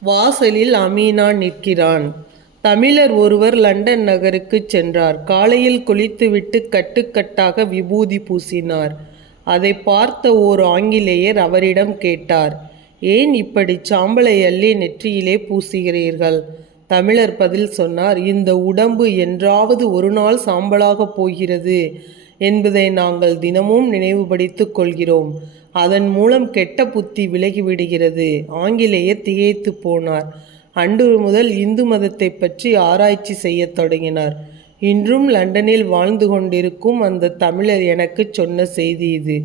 வாசலில் அமீனா நிற்கிறான். தமிழர் ஒருவர் லண்டன் நகருக்குச் சென்றார். காலையில் குளித்துவிட்டு கட்டுக்கட்டாக விபூதி பூசினார். அதை பார்த்த ஓர் ஆங்கிலேயர் அவரிடம் கேட்டார் ஏன் இப்படி சாம்பலை அள்ளி நெற்றியிலே பூசுகிறீர்கள்? தமிழர் பதில் சொன்னார் இந்த உடம்பு என்றாவது ஒரு நாள் சாம்பலாகப் போகிறது என்பதை நாங்கள் தினமும் நினைவுபடுத்திக் கொள்கிறோம். அதன் மூலம் கெட்ட புத்தி விலகிவிடுகிறது. ஆங்கிலேயர் திகைத்து போனார். அன்று முதல் இந்து மதத்தை பற்றி ஆராய்ச்சி செய்யத் தொடங்கினார். இன்றும் லண்டனில் வாழ்ந்து கொண்டிருக்கும் அந்த தமிழர் எனக்கு சொன்ன செய்தி இது.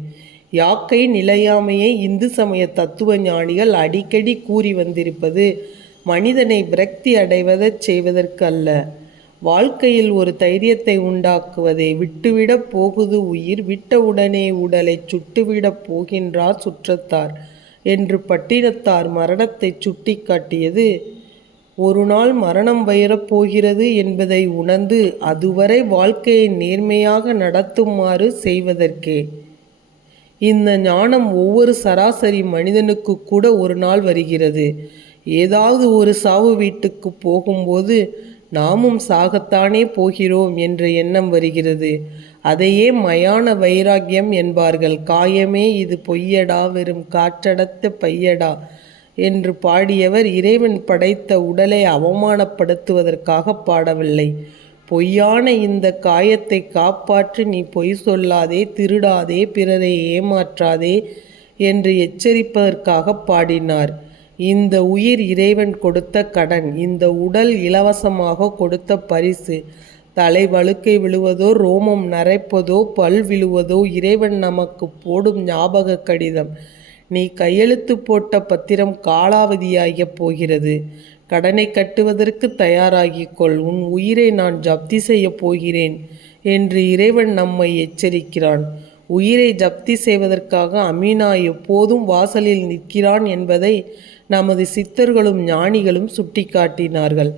யாக்கை நிலையாமையை இந்து சமய தத்துவ ஞானிகள் அடிக்கடி கூறி வந்திருப்பது மனிதனை விரக்தி அடைவதை செய்வதற்கு அல்ல வாழ்க்கையில் ஒரு தைரியத்தை உண்டாக்குவதை. விட்டுவிடப் போகுது உயிர் விட்டவுடனே உடலை சுட்டுவிடப் போகின்றார் சுற்றத்தார் என்று பட்டினத்தார் மரணத்தை சுட்டிக்காட்டியது. ஒரு நாள் மரணம் வயரப்போகிறது என்பதை உணர்ந்து அதுவரை வாழ்க்கையை நேர்மையாக நடத்துமாறு செய்வதற்கே. இந்த ஞானம் ஒவ்வொரு சராசரி மனிதனுக்கு கூட ஒரு நாள் வருகிறது. ஏதாவது ஒரு சாவு வீட்டுக்கு போகும்போது நாமும் சாகத்தானே போகிறோம் என்ற எண்ணம் வருகிறது. அதையே மயான வைராக்கியம் என்பார்கள். காயமே இது பொய்யடா வெறும் காற்றடத்த பையடா என்று பாடியவர் இறைவன் படைத்த உடலை அவமானப்படுத்துவதற்காக பாடவில்லை. பொய்யான இந்த காயத்தை காப்பாற்றி நீ பொய் சொல்லாதே திருடாதே பிறரை ஏமாற்றாதே என்று எச்சரிப்பதற்காக பாடினார். இந்த உயிர் இறைவன் கொடுத்த கடன் இந்த உடல் இலவசமாக கொடுத்த பரிசு. தலை வழுக்கை விழுவதோ ரோமம் நரைப்பதோ பல் விழுவதோ இறைவன் நமக்கு போடும் ஞாபக கடிதம். நீ கையெழுத்து போட்ட பத்திரம் காலாவதியாகப் போகிறது. கடனை கட்டுவதற்கு தயாராகிக் கொள் உன் உயிரை நான் ஜப்தி செய்யப் போகிறேன் என்று இறைவன் நம்மை எச்சரிக்கிறான். உயிரை ஜப்தி செய்வதற்காக அமீனா எப்போதும் வாசலில் நிற்கிறான் என்பதை நமது சித்தர்களும் ஞானிகளும் சுட்டிக்காட்டினார்கள்.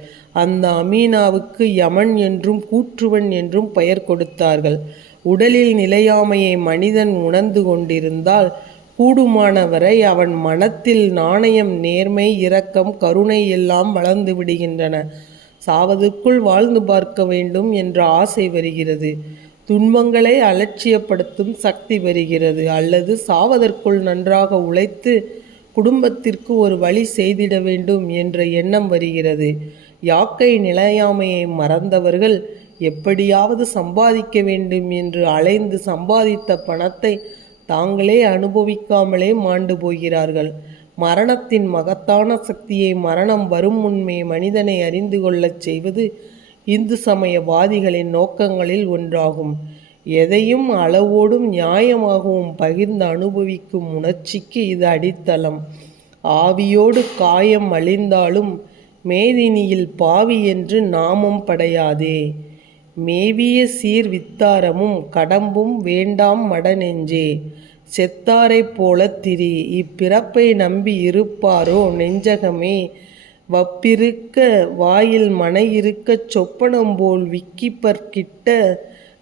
அந்த அமீனாவுக்கு யமன் என்றும் கூற்றுவன் என்றும் பெயர் கொடுத்தார்கள். உடலில் நிலையாமையை மனிதன் உணர்ந்து கொண்டிருந்தால் கூடுமானவரை அவன் மனத்தில் நாணயம் நேர்மை இரக்கம் கருணை எல்லாம் வளர்ந்து விடுகின்றன. சாவதுக்குள் வாழ்ந்து பார்க்க வேண்டும் என்ற ஆசை வருகிறது. துன்பங்களை அலட்சியப்படுத்தும் சக்தி வருகிறது. அல்லது சாவதற்குள் நன்றாக உழைத்து குடும்பத்திற்கு ஒரு வழி செய்திட வேண்டும் என்ற எண்ணம் வருகிறது. யாக்கை நிலையாமையை மறந்தவர்கள் எப்படியாவது சம்பாதிக்க வேண்டும் என்று அலைந்து சம்பாதித்த பணத்தை தாங்களே அனுபவிக்காமலே மாண்டு போகிறார்கள். மரணத்தின் மகத்தான சக்தியை மரணம் வரும் முன்மே மனிதனை அறிந்து கொள்ளச் செய்வது இந்து சமயவாதிகளின் நோக்கங்களில் ஒன்றாகும். எதையும் அளவோடும் நியாயமாகவும் பகிர்ந்து அனுபவிக்கும் உணர்ச்சிக்கு இது அடித்தளம். ஆவியோடு காயம் அழிந்தாலும் மேதினியில் பாவி என்று நாமம் படையாதே. மேவிய சீர் வித்தாரமும் கடம்பும் வேண்டாம் மடநெஞ்சே. செத்தாரைப் போல திரி இப்பிறப்பை நம்பி இருப்பாரோ நெஞ்சகமே? வப்பிருக்க வாயில் மனை சொப்பனம் போல் விக்கிப்பற்கிட்ட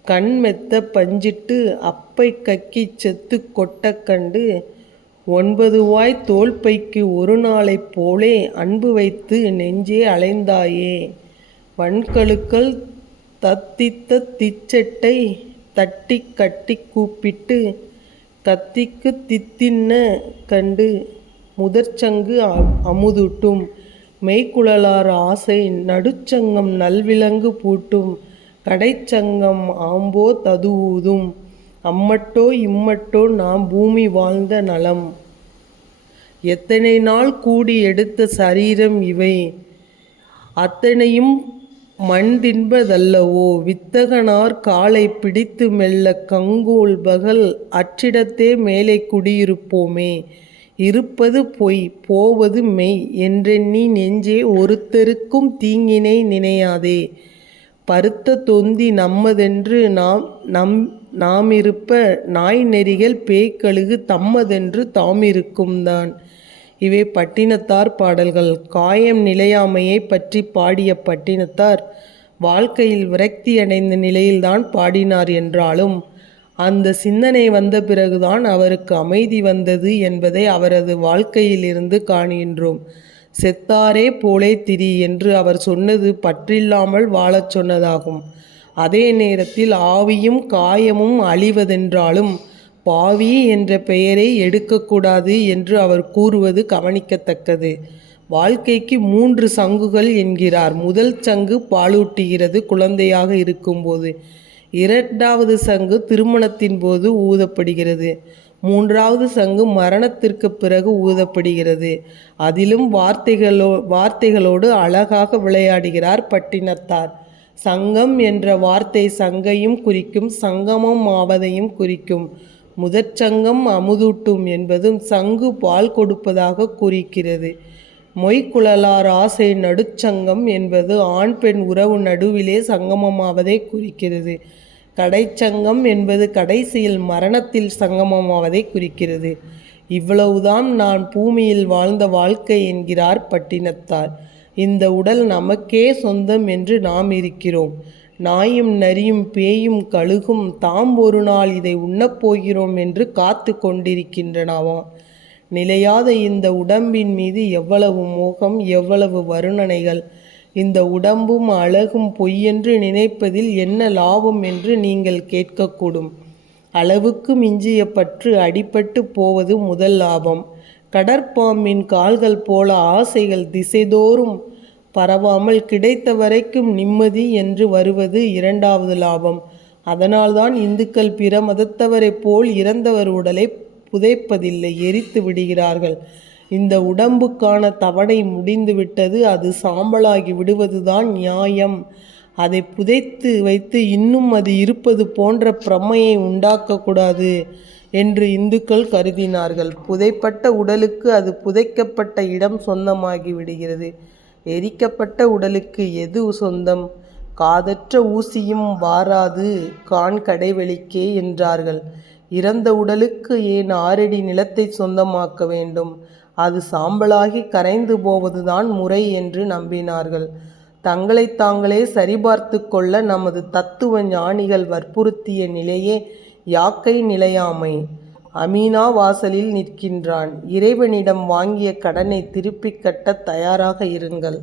கண் மெத்த பஞ்சிட்டு அப்பை கக்கிச் செத்து கொட்ட கண்டு ஒன்பது வாய் தோல்பைக்கு ஒரு நாளைப் போலே அன்பு வைத்து நெஞ்சே அலைந்தாயே. வன்கழுக்கள் தத்தித்த திச்சட்டை தட்டி கட்டி கூப்பிட்டு கத்திக்கு தித்தின்ன கண்டு முதற்சங்கு அமுதூட்டும். மெய்க்குழலார் ஆசை நடுச்சங்கம் நல்விலங்கு பூட்டும். கடைச்சங்கம் ஆம்போ ததுவூதும். அம்மட்டோ இம்மட்டோ நாம் பூமி வாழ்ந்த நலம். எத்தனை நாள் கூடி எடுத்த சரீரம் இவை. அத்தனையும் மண் தின்பதல்லவோ வித்தகனார் காலை பிடித்து மெல்ல கங்கோல் பகல் அச்சிடத்தே மேலே குடியிருப்போமே. இருப்பது பொய் போவது மெய். என்றெண்ணி நெஞ்சே ஒருத்தருக்கும் தீங்கினை நினையாதே. பருத்த தொந்தி நம்மதென்று நாம் நம் நாமிருப்ப நாய் நெறிகள் பேய்க்கழுகு தம்மதென்று தாமிருக்கும் தான் இவை பட்டினத்தார் பாடல்கள். காயம் நிலையாமையை பற்றி பாடிய பட்டினத்தார் வாழ்க்கையில் விரக்தி அடைந்த நிலையில்தான் பாடினார் என்றாலும் அந்த சிந்தனை வந்த பிறகுதான் அவருக்கு அமைதி வந்தது என்பதை அவரது வாழ்க்கையிலிருந்து காணுகின்றோம். செத்தாரே போலே திரி என்று அவர் சொன்னது பற்றில்லாமல் வாழச் சொன்னதாகும். அதே நேரத்தில் ஆவியும் காயமும் அழிவதென்றாலும் பாவி என்ற பெயரை எடுக்கக்கூடாது என்று அவர் கூறுவது கவனிக்கத்தக்கது. வாழ்க்கைக்கு மூன்று சங்குகள் என்கிறார். முதல் சங்கு பாலூட்டுகிறது குழந்தையாக இருக்கும்போது. இரண்டாவது சங்கு திருமணத்தின் போது ஊதப்படுகிறது. மூன்றாவது சங்கு மரணத்திற்கு பிறகு ஊதப்படுகிறது. அதிலும் வார்த்தைகளோ வார்த்தைகளோடு அழகாக விளையாடுகிறார் பட்டினத்தார். சங்கம் என்ற வார்த்தை சங்கையும் குறிக்கும் சங்கமம் ஆவதையும் குறிக்கும். முதற்சங்கம் அமுதூட்டும் என்பதும் சங்கு பால் கொடுப்பதாக குறிக்கிறது. மொய்க்குழலார் ஆசை நடுச்சங்கம் என்பது ஆண் பெண் உறவு நடுவிலே சங்கமமாவதை குறிக்கிறது. கடைச்சங்கம் என்பது கடைசியில் மரணத்தில் சங்கமமாவதை குறிக்கிறது. இவ்வளவுதான் நான் பூமியில் வாழ்ந்த வாழ்க்கை என்கிறார் பட்டினத்தார். இந்த உடல் நமக்கே சொந்தம் என்று நாம் இருக்கிறோம். நாயும் நரியும் பேயும் கழுகும் தாம் ஒரு நாள் இதை உண்ணப்போகிறோம் என்று காத்து கொண்டிருக்கின்றனவாம் நிலையாத இந்த உடம்பின் மீது எவ்வளவு மோகம் எவ்வளவு வருணனைகள் இந்த உடம்பும் அழகும் பொய்யென்று நினைப்பதில் என்ன லாபம் என்று நீங்கள் கேட்கக்கூடும். அளவுக்கு மிஞ்சிய பற்று அடிபட்டு போவது முதல் லாபம். கடற்பாம்பின் கால்கள் போல ஆசைகள் திசைதோறும் பரவாமல் கிடைத்த வரைக்கும் நிம்மதி என்று வருவது இரண்டாவது லாபம். அதனால்தான் இந்துக்கள் பிற மதத்தவரைப் போல் இறந்தவர் உடலை புதைப்பதில்லை எரித்து விடுகிறார்கள். இந்த உடம்புக்கான தவணை முடிந்துவிட்டது அது சாம்பலாகி விடுவதுதான் நியாயம். அதை புதைத்து வைத்து இன்னும் அது இருப்பது போன்ற பிரமையை உண்டாக்கக்கூடாது என்று இந்துக்கள் கருதினார்கள். புதைப்பட்ட உடலுக்கு அது புதைக்கப்பட்ட இடம் சொந்தமாகி விடுகிறது. எரிக்கப்பட்ட உடலுக்கு எது சொந்தம்? காதற்ற ஊசியும் வாராது கான் கடைவெளிக்கே என்றார்கள். இறந்த உடலுக்கு ஏன் ஆறடி நிலத்தை சொந்தமாக்க வேண்டும்? அது சாம்பலாகி கரைந்து போவதுதான் முறை என்று நம்பினார்கள். தங்களை தாங்களே சரிபார்த்து கொள்ள நமது தத்துவ ஞானிகள் வற்புறுத்திய நிலையே யாக்கை நிலையாமை. அமீனா வாசலில் நிற்கின்றான். இறைவனிடம் வாங்கிய கடனை திருப்பிக் கட்ட தயாராக இருங்கள்.